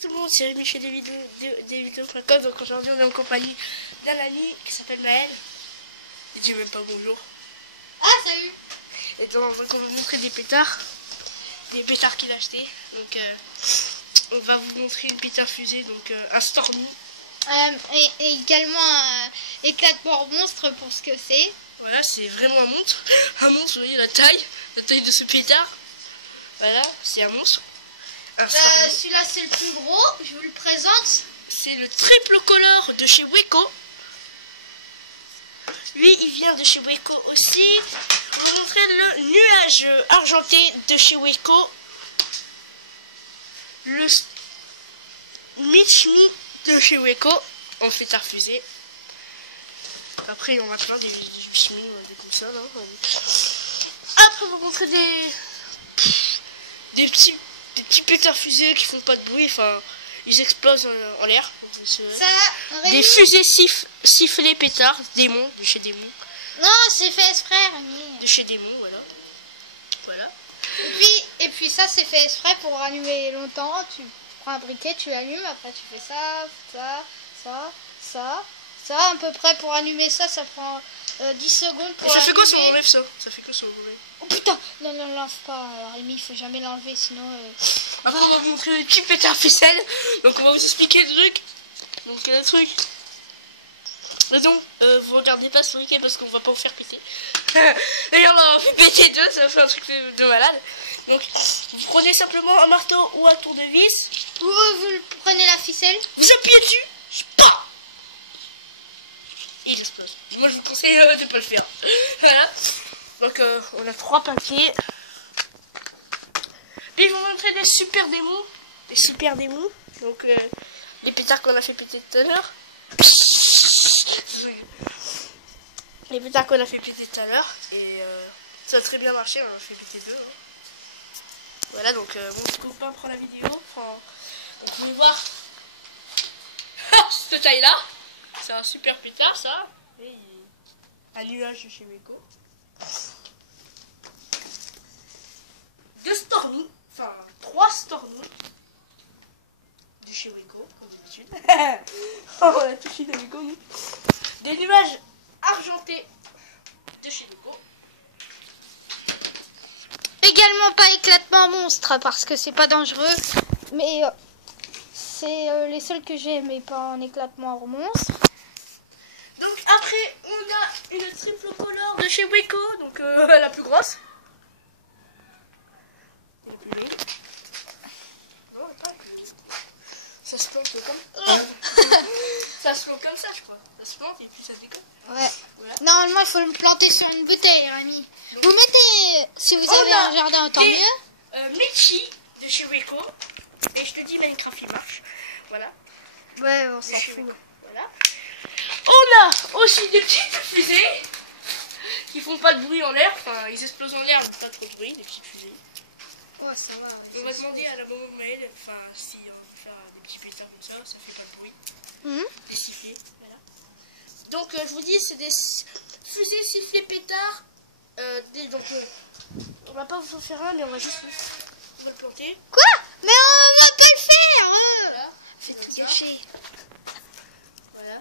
Tout le monde, c'est Rémi chez desvidéos.com. Donc aujourd'hui on est en compagnie d'un ami qui s'appelle Maël. Il dit même pas bonjour. Ah salut. Et donc on va vous montrer des pétards qu'il a acheté. Donc on va vous montrer une pétard fusée, donc un Stormy. Et également un éclatement monstre pour ce que c'est. Voilà, c'est vraiment un monstre. Un monstre, vous voyez la taille de ce pétard. Voilà, c'est un monstre. Celui-là c'est le plus gros, je vous le présente. C'est le triple color de chez Weco. Lui il vient de chez Weco aussi. Je vais vous montrer le nuage argenté de chez Weco. Le Mitchmi de chez Weco en pétard fusée. Après on va plein des Mitchmi, des comme ça là. Après on va vous montrer des petits pétards fusées qui font pas de bruit, enfin ils explosent en l'air. Des fusées sifflées pétards, démons, de chez démons. Non, c'est fait exprès, Rémi. De chez démons, voilà. Et puis ça c'est fait exprès pour allumer longtemps. Tu prends un briquet, tu l'allumes, après tu fais ça, à peu près pour allumer ça, ça prend 10 secondes pour ça fait quoi si on enlève ça? Ça fait quoi si on enlève? Oh putain, non, l'enlève pas, Rémi, il faut jamais l'enlever, sinon... Après on va vous montrer les petits pétards ficelles. Donc on va vous expliquer le truc. Donc le truc. Raison, vous regardez pas ce briquet parce qu'on va pas vous faire péter. D'ailleurs on a fait péter deux, ça fait un truc de malade. Donc vous prenez simplement un marteau ou un tournevis. Ou vous prenez la ficelle. Vous appuyez dessus. Il explose. Moi je vous conseille de pas le faire. Voilà. Donc on a 3 papiers. Puis je vais vous montrer des super démons. Donc les pétards qu'on a fait péter tout à l'heure. Les pétards qu'on a fait péter tout à l'heure. Et ça a très bien marché, on a fait péter 2. Voilà, donc mon copain prend la vidéo. Donc vous pouvez voir cette taille là. C'est un super pétard ça. Et un nuage de chez Weco. 2 Stormy. Enfin 3 Stormy. De chez Weco, comme d'habitude. On a tout de suite de Weco. Des nuages argentés de chez Weco. Également pas éclatement monstre parce que c'est pas dangereux. Mais c'est les seuls que j'ai, mais pas en éclatement monstre. Donc après on a une triple color de chez Weco, donc la plus grosse. Et la plus jolie. Non, pas la plus jolie. Ça se plante comme ça se plante comme ça, je crois. Ça se plante et puis ça se décolle. Ouais. Voilà. Normalement il faut le planter sur une bouteille, Rémi. Vous mettez, si vous avez un jardin, tant mieux. Michi de chez Weco. Et je te dis Minecraft il marche. Voilà. Ouais, on s'en fout. Voilà. On a aussi des petites fusées qui font pas de bruit en l'air. Enfin, ils explosent en l'air, mais pas trop de bruit, des petites fusées. Ouais, ça va. On va demander à la maman de Maël, enfin, si on veut faire des petits pétards comme ça fait pas de bruit. Des sifflets, voilà. Donc, je vous dis, c'est des fusées sifflets pétards. Donc, on va pas vous en faire un, mais on va juste le planter. Quoi? Mais on va pas le faire. Voilà. C'est tout gâché. Voilà.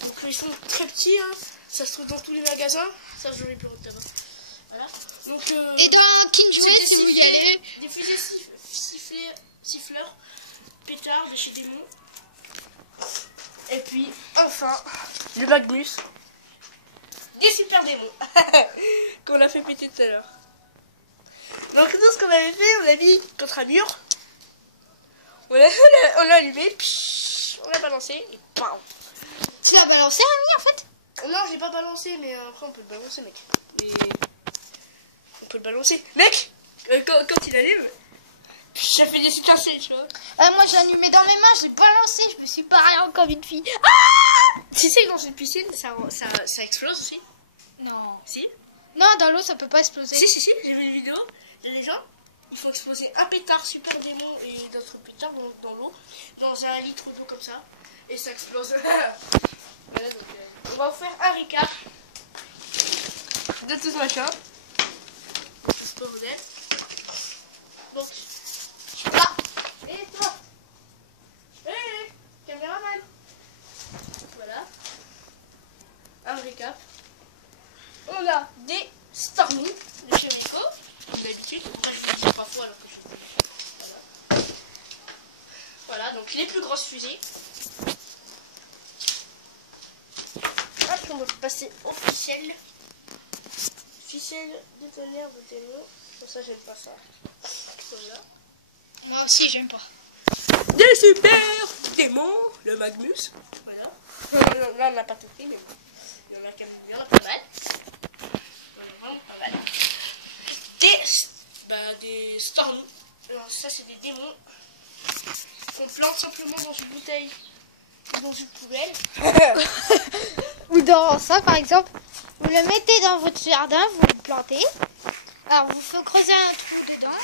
Donc ils sont très petits, hein. Ça se trouve dans tous les magasins. Ça je l'ai plus haut là-bas. Voilà. Donc, et dans Kinjme, si vous y allez. Des fusées siffleurs, pétards de chez Démon. Et puis enfin le Magnus. Des super démons qu'on a fait péter tout à l'heure. Donc tout ce qu'on avait fait, on l'a mis contre un mur. On l'a allumé, on l'a balancé et bam. Tu l'as balancé, Rémi, en fait? Non, j'ai pas balancé, mais après on peut le balancer, mec. On peut le balancer. Mec, quand il allume, ça fait des étincelles, tu vois. Moi, je l'ai allumé dans mes mains, je l'ai balancé, je me suis barrée comme une fille. Ah! Tu sais que dans une piscine, ça explose aussi? Non. Si? Non, dans l'eau, ça peut pas exploser. Si, j'ai vu une vidéo. Il y a des gens, ils font exploser un pétard super démon et d'autres pétards dans l'eau, dans un litre d'eau comme ça, et ça explose. Voilà, donc, on va vous faire un récap de tout ce machin. C'est pas modèle. Donc, voilà. Et toi, Donc les plus grosses fusées. Hop, on va passer au ficelle. Ficelle de tonnerre de démon. Bon, ça j'aime pas ça. Voilà. Moi aussi, j'aime pas. Des super démons, le Magnus. Voilà. Là, on n'a pas tout pris, mais bon. Il y en a quand même, il y en a pas mal. Il y en a vraiment pas mal. Des storms. Alors, ça, c'est des démons qu'on plante simplement dans une bouteille ou dans une poubelle. Ou dans ça, par exemple, vous le mettez dans votre jardin, vous le plantez. Alors, vous faites creuser un trou dedans.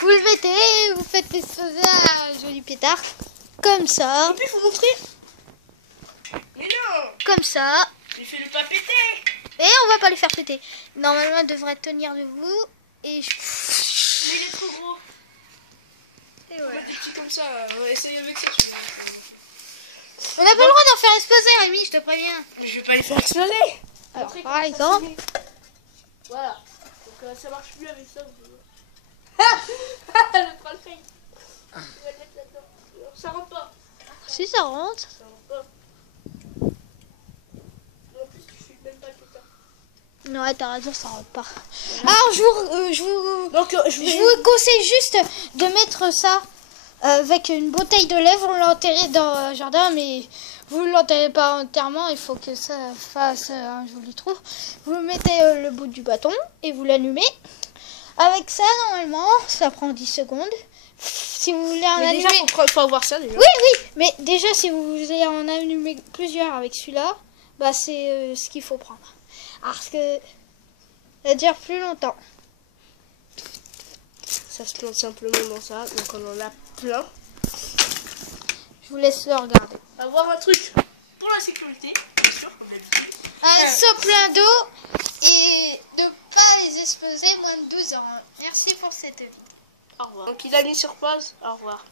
Vous le mettez, vous faites exploser un joli pétard. Comme ça. Et puis, il faut montrer. Mais non, Comme ça. il fait le pas péter. Et on va pas les faire péter. Normalement, il devrait tenir debout. Et je... Mais il est trop gros. Et On va voilà. mettre des petits comme ça. On va essayer avec ça. On n'a pas le droit d'en faire exploser, Rémi, je te préviens. Mais je vais pas les faire exploser. Alors, Montrer par comment ça exemple... se met. Voilà. Donc ça marche plus avec ça. Le troll-fake. On va le mettre là-dedans. Non, ça rentre pas. Si ça rentre. Ça rentre pas. En plus, tu fais même pas le pétard. Non, ouais, t'as raison, ça rentre pas. Alors, Donc, je vous conseille juste de mettre ça avec une bouteille de lait. Vous l'enterrez dans le jardin, mais vous ne l'enterrez pas entièrement. Il faut que ça fasse un joli trou. Vous mettez le bout du bâton et vous l'allumez. Avec ça, normalement, ça prend 10 secondes. Si vous voulez en mais allumer... déjà, faut avoir ça déjà. Oui, oui, mais déjà, si vous voulez en allumer plusieurs avec celui-là, bah, c'est ce qu'il faut prendre. Parce que ça dure plus longtemps. Ça se plante simplement dans ça. Donc, on en a plein. Je vous laisse le regarder. Avoir un truc pour la sécurité, bien sûr, comme d'habitude. Un seau plein d'eau et de pas les exploser moins de 12 ans. Merci pour cette vidéo. Au revoir. Donc, il a mis sur pause. Au revoir.